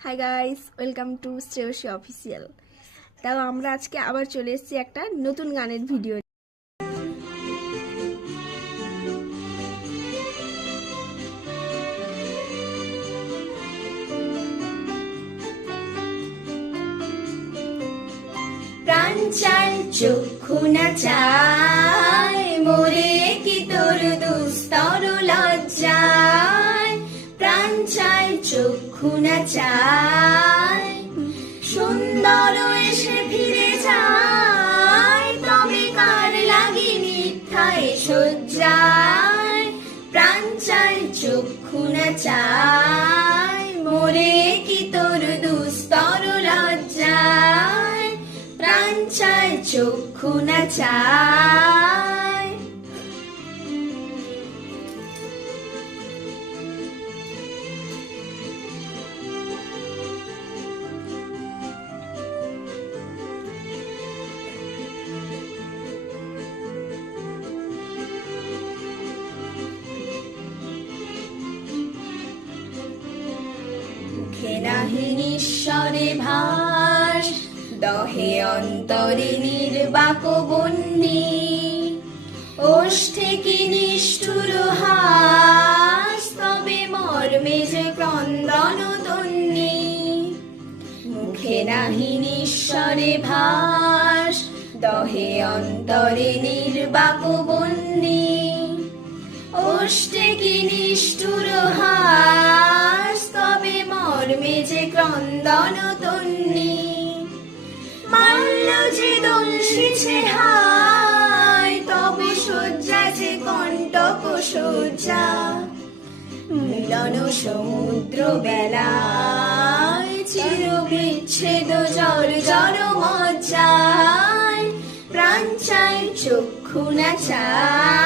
Hi guys welcome to Shreyasi official তাও আমরা আজকে আবার চলে এসেছি একটা নতুন গানের ভিডিও প্রাণ চক্ষু না চাই, মোরে কি তোর দুস্তর প্রাণ চাই, চক্ষু না চাই। সুন্দর এসে ফিরে যায়, তবে কার লাগি মিথ্যায় সজ্জায় প্রাণ চাই, চক্ষু না চাই। মোরে কি তোর দুস্তর লজ্জায়? প্রাণ চাই, চক্ষু না চাই। মুখে নাহি ভাস, দহে অন্তরে নির্বাক বন্যি ওষ্ঠে কি নিষ্ঠুর হাস, তবে মর্মে যে ক্রন্দন তন্নি মুখে নাহি নিঃস্বরে ভাস, দহে অন্তরে নির্বাক বন্যি ওষ্ঠে কি নিষ্ঠুর মর্মে যে ক্রন্দন তন্নি, মাল্য যে দংশিছে হায়, তবে শয্যা যে কণ্টক শয্যা। মিলন সমুদ্র বেলায় চির বিচ্ছেদ জর জর মজ্জায়, প্রাণ চাই চক্ষু না চাই